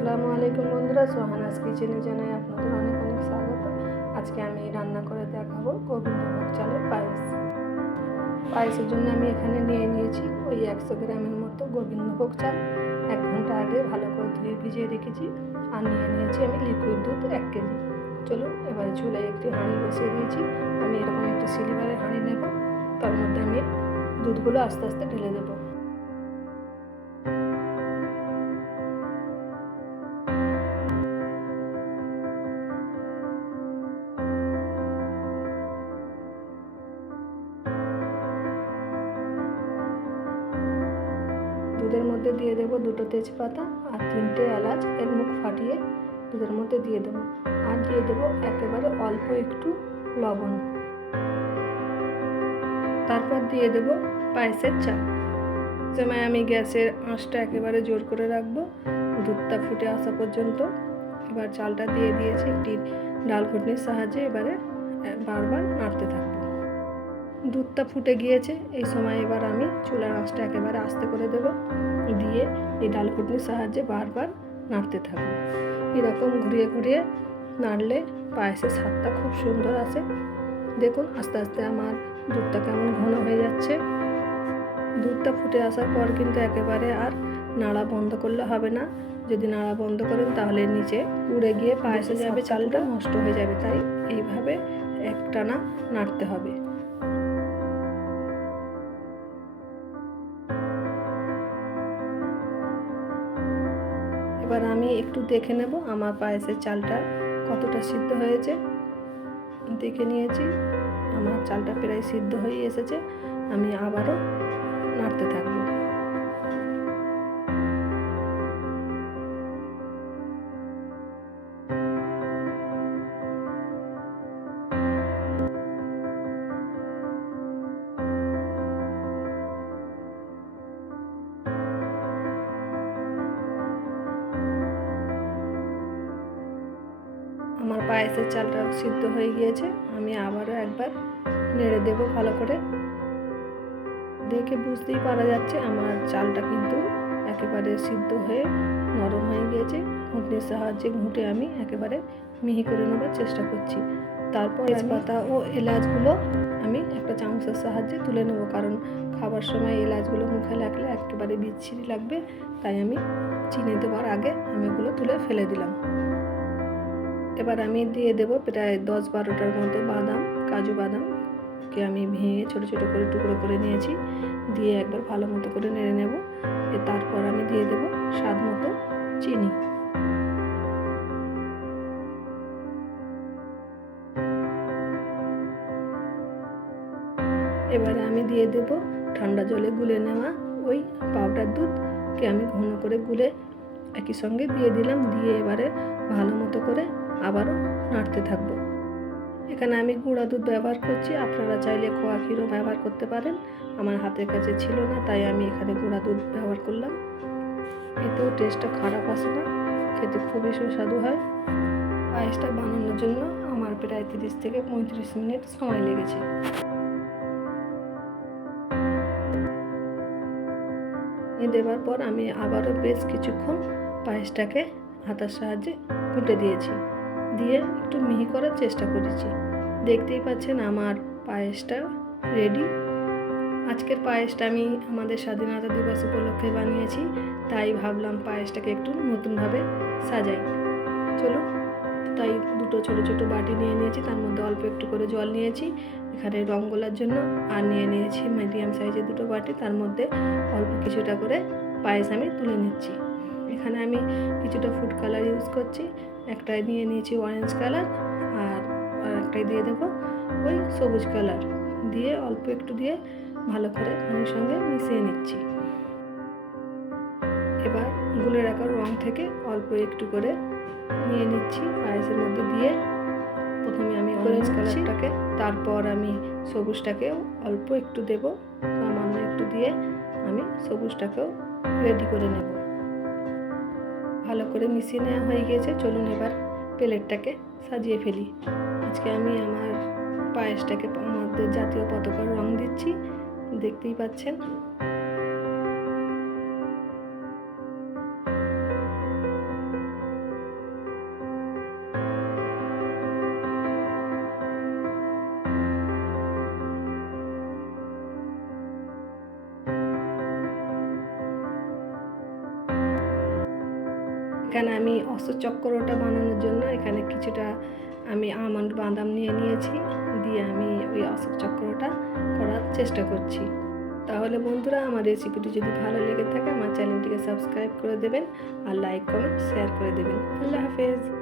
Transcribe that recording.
আসসালামু আলাইকুম বন্ধুরা, সোহানাস কিচেনে জানাই আপনাদের অনেক অনেক স্বাগত। আজকে আমি রান্না করে দেখাবো গোবিন্দভোগ চালের পায়েস। পায়েসের জন্য আমি এখানে নিয়ে নিয়েছি ওই 100 গ্রামের মতো গোবিন্দভোগ চাল। 1 ঘন্টা আগে ভালো করে ধুয়ে ভিজিয়ে রেখেছি। আর নিয়ে নিয়েছি আমি লিকুইড দুধ 1 কেজি। চলুন এবারে চুলায় একটি হাঁড়ি বসিয়ে দিয়েছি। আমি এরকম একটি সিলভারের হাঁড়ি নেব, তার মধ্যে আমি দুধগুলো আস্তে আস্তে ঢেলে দেবো। দুধের মধ্যে দিয়ে দেবো 2টো তেজপাতা আর 3টে এলাচ, এর মুখ ফাটিয়ে দুধের মধ্যে দিয়ে দেবো। আর দিয়ে দেবো একেবারে অল্প একটু লবণ। তারপর দিয়ে দেবো পায়েসের চাল। সময় আমি গ্যাসের আঁচটা একেবারে জোর করে রাখবো দুধটা ফুটে আসা পর্যন্ত। এবার চালটা দিয়ে দিয়েছি একটি ডাল ঘুটনির সাহায্যে। এবারে বারবার নাড়তে থাকবো। দুধটা ফুটে গিয়েছে, এই সময় এবার আমি চুলার আঁচটা একেবারে আস্তে করে দেব, দিয়ে এই ডাল ঘুটনির সাহায্যে বারবার নাড়তে থাকবো। এরকম ঘুরিয়ে ঘুরিয়ে নাড়লে পায়েসের স্বাদটা খুব সুন্দর আসে। দেখুন আস্তে আস্তে আমার দুধটা কেমন ঘন হয়ে যাচ্ছে। দুধটা ফুটে আসার পর কিন্তু একেবারে আর নাড়া বন্ধ করলে হবে না। যদি নাড়া বন্ধ করেন তাহলে নিচে উড়ে গিয়ে পায়েসে যাবে, চালটা নষ্ট হয়ে যাবে। তাই এইভাবে একটানা নাড়তে হবে। এবার আমি একটু দেখে নেব আমার পায়েসের চালটা কতটা সিদ্ধ হয়েছে। দেখে নিয়েছি আমার চালটা প্রায় সিদ্ধ হয়ে এসেছে। আমি আবারও নাড়তে থাকবো। আমার পায়েসের চালটা সিদ্ধ হয়ে গিয়েছে। আমি আবারও একবার নেড়ে দেবো ভালো করে। দেখে বুঝতেই পারা যাচ্ছে আমার চালটা কিন্তু একেবারে সিদ্ধ হয়ে নরম হয়ে গিয়েছে। ঘুঁটনির সাহায্যে ঘুঁটে আমি একেবারে মিহি করে নেবার চেষ্টা করছি। তারপর তেজপাতা ও এলাচগুলো আমি একটা চামচের সাহায্যে তুলে নেব, কারণ খাবার সময় এলাচগুলো মুখে লাগলে একেবারে বিচ্ছিরি লাগবে। তাই আমি চিনি দেওয়ার আগে আমি এগুলো তুলে ফেলে দিলাম। এবার আমি দিয়ে দেবো প্রায় 10-12টার মতো বাদাম, কাজু বাদামকে আমি ভেঙে ছোটো ছোটো করে টুকরো করে নিয়েছি। দিয়ে একবার ভালো মতো করে নেড়ে নেব। তারপর আমি দিয়ে দেবো স্বাদ মতো চিনি। এবারে আমি দিয়ে দেবো ঠান্ডা জলে গুলে নেওয়া ওই পাউডার দুধকে আমি ঘন করে গুলে একই সঙ্গে দিয়ে দিলাম। দিয়ে এবারে ভালো মতো করে আবারও নাড়তে থাকবো। এখানে আমি গুঁড়া দুধ ব্যবহার করছি, আপনারা চাইলে খোয়া ক্ষীরও ব্যবহার করতে পারেন। আমার হাতের কাছে ছিল না, তাই আমি এখানে গুঁড়া দুধ ব্যবহার করলাম। এতেও টেস্টটা খারাপ আসে না, খেতে খুবই সুস্বাদু হয়। পায়েসটা বানানোর জন্য আমার প্রায় 30 থেকে 35 মিনিট সময় লেগেছে। দেওয়ার পর আমি আবারও বেশ কিছুক্ষণ পায়েসটাকে হাতার সাহায্যে ঘুঁটে দিয়েছি। দিয়ে একটু মিহি করার চেষ্টা করেছি। দেখতেই পাচ্ছেন আমার পায়েসটা রেডি। আজকের পায়েসটা আমি আমাদের স্বাধীনতা দিবস উপলক্ষে বানিয়েছি, তাই ভাবলাম পায়েসটাকে একটু নতুনভাবে সাজাই। চলো, তাই 2টো ছোটো ছোটো বাটি নিয়ে নিয়েছি, তার মধ্যে অল্প একটু করে জল নিয়েছি এখানে রং গোলার জন্য। আর নিয়ে নিয়েছি মিডিয়াম সাইজের 2টো বাটি, তার মধ্যে অল্প কিছুটা করে পায়েস আমি তুলে নিচ্ছি। এখানে আমি কিছুটা ফুড কালার ইউজ করছি। একটাই নিয়ে নিয়েছি অরেঞ্জ কালার, আর একটাই দিয়ে দেবো ওই সবুজ কালার। দিয়ে অল্প একটু দিয়ে ভালো করে পানির সঙ্গে মিশিয়ে নিচ্ছি। এবার গুলে রাখা রং থেকে অল্প একটু করে নিয়ে নিচ্ছি পায়েসের মধ্যে দিয়ে। প্রথমে আমি অরেঞ্জ কালারটাকে, তারপর আমি সবুজটাকেও অল্প একটু দেব, সামান্য একটু দিয়ে আমি সবুজটাকেও রেডি করে নেব। ভালো করে মিশিয়ে নেওয়া হয়ে গিয়েছে। চলুন এবার প্লেটটাকে সাজিয়ে ফেলি। আজকে আমি আমার পায়েসটাকে আমাদের জাতীয় পতাকার রং দিচ্ছি, দেখতেই পাচ্ছেন। এখানে আমি অশ্বচক্রটা বানানোর জন্য এখানে কিছুটা আমি আমন্ড বাদাম নিয়ে নিয়েছি, দিয়ে আমি ওই অশ্বচক্রটা করার চেষ্টা করছি। তাহলে বন্ধুরা, আমার রেসিপিটি যদি ভালো লেগে থাকে আমার চ্যানেলটিকে সাবস্ক্রাইব করে দেবেন আর লাইক কমেন্ট শেয়ার করে দেবেন। আল্লাহ হাফেজ।